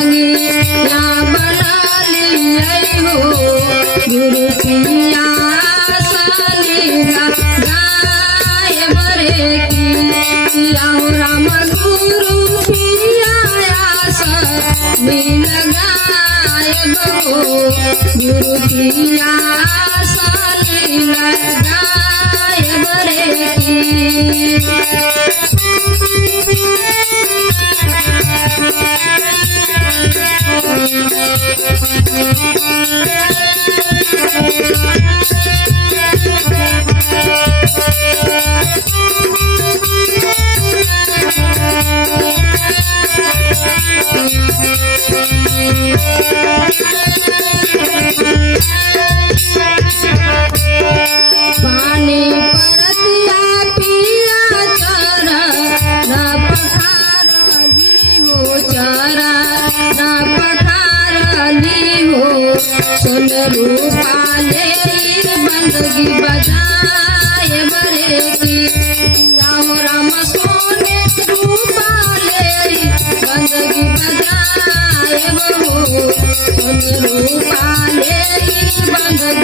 sangue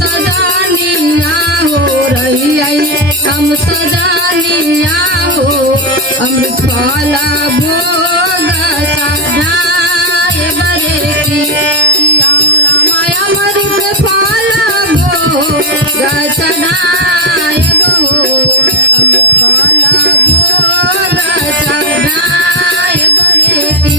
सदा निया हो हम सदा निया हो। हम फला भोगा बरे की। रामाया मरुद फला भोगा सदाए भो हम फला भोगा सदाए बरे की।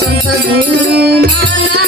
Santa Guru Mala